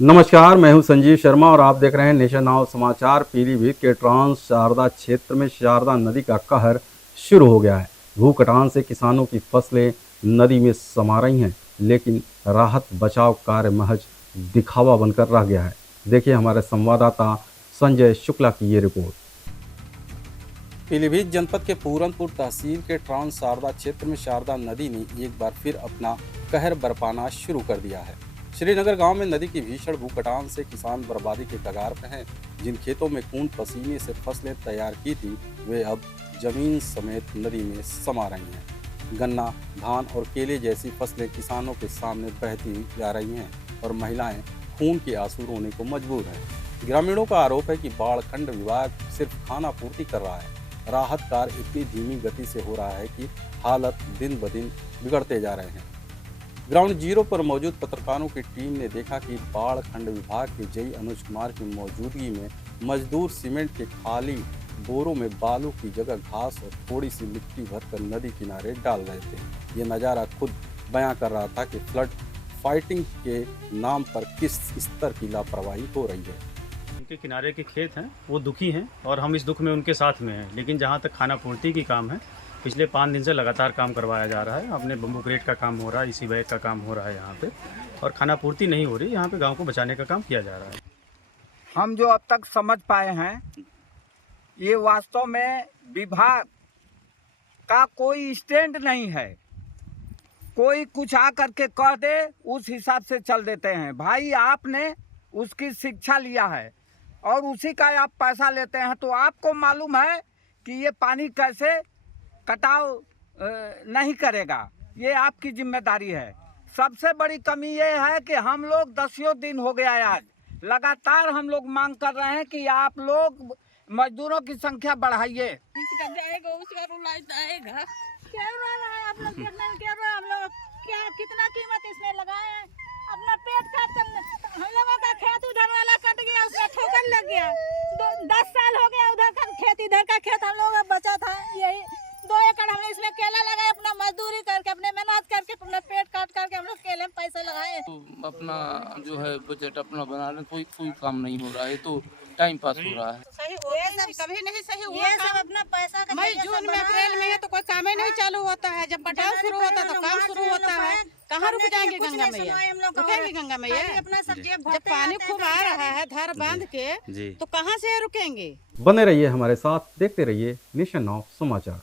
नमस्कार, मैं हूं संजीव शर्मा और आप देख रहे हैं नेशन नाउ समाचार। पीलीभीत के ट्रांस शारदा क्षेत्र में शारदा नदी का कहर शुरू हो गया है। भू कटान से किसानों की फसलें नदी में समा रही हैं, लेकिन राहत बचाव कार्य महज दिखावा बनकर रह गया है। देखिए हमारे संवाददाता संजय शुक्ला की ये रिपोर्ट। पीलीभीत जनपद के पूरनपुर तहसील के ट्रांस शारदा क्षेत्र में शारदा नदी ने एक बार फिर अपना कहर बरपाना शुरू कर दिया है। श्रीनगर गांव में नदी की भीषण भूकटान से किसान बर्बादी के कगार पर हैं। जिन खेतों में खून पसीने से फसलें तैयार की थी, वे अब जमीन समेत नदी में समा रही हैं। गन्ना, धान और केले जैसी फसलें किसानों के सामने बहती जा रही हैं और महिलाएं खून के आंसू रोने को मजबूर हैं। ग्रामीणों का आरोप है कि बाढ़ खंड विभाग सिर्फ खाना पूर्ति कर रहा है। राहत कार्य इतनी धीमी गति से हो रहा है कि हालत दिन ब दिन बिगड़ते जा रहे हैं। ग्राउंड जीरो पर मौजूद पत्रकारों की टीम ने देखा कि बाढ़ खंड विभाग के जेई अनुज कुमार की मौजूदगी में मजदूर सीमेंट के खाली बोरों में बालू की जगह घास और थोड़ी सी मिट्टी भरकर नदी किनारे डाल रहे थे। ये नज़ारा खुद बयां कर रहा था कि फ्लड फाइटिंग के नाम पर किस स्तर की लापरवाही हो रही है। उनके किनारे के खेत हैं, वो दुखी हैं और हम इस दुख में उनके साथ में हैं। लेकिन जहाँ तक खाना पूर्ति की काम है, पिछले 5 दिन से लगातार काम करवाया जा रहा है। अपने बम्बू क्रेट का काम हो रहा है, इसी बैग का काम हो रहा है यहाँ पे, और खाना पूर्ति नहीं हो रही। यहाँ पे गांव को बचाने का काम किया जा रहा है। हम जो अब तक समझ पाए हैं, ये वास्तव में विभाग का कोई स्टैंड नहीं है। कोई कुछ आ करके कह दे, उस हिसाब से चल देते हैं। भाई, आपने उसकी शिक्षा लिया है और उसी का आप पैसा लेते हैं, तो आपको मालूम है कि ये पानी कैसे कटाव नहीं करेगा। ये आपकी जिम्मेदारी है। सबसे बड़ी कमी ये है कि हम लोग 10 दिन हो गया है, आज लगातार हम लोग मांग कर रहे हैं कि आप लोग मजदूरों की संख्या बढ़ाइए। इसका जाएगा, उसका रुलाइट आएगा। क्या हो रहा है आप लोग? क्या हो रहा है? हम लोग क्या कितना कीमत इसमें लगाए हैं? अपना पेट काट कर हम लोगों का खेत उधर वाला कट गया, उसमें ठोकर लग गया। 10 साल हो गया उधर का खेत, इधर का खेत हम लोगों का बचा था। यही 2 एकड़ हमने इसमें केला लगाए, अपना मजदूरी करके, अपने मेहनत करके, अपना पेट काट करके हम लोग केले में पैसे लगाए। तो अपना जो है बजट अपना बना रहे, कोई काम नहीं हो रहा है, तो टाइम पास हो रहा है। सही ये सब कभी नहीं सही हुआ। ये सब अपना पैसा का मई जून में अप्रैल में तो कोई काम ही नहीं चालू होता है। जब कटाव शुरू होता है तो काम शुरू होता है। कहाँ रुक जाएंगे गंगा मैया? रुकेंगे गंगा मैया? अपना सब जब पानी खूब आ रहा है धार बांध के, तो कहाँ से रुकेंगे? बने रहिए हमारे साथ, देखते रहिए नेशन नाउ समाचार।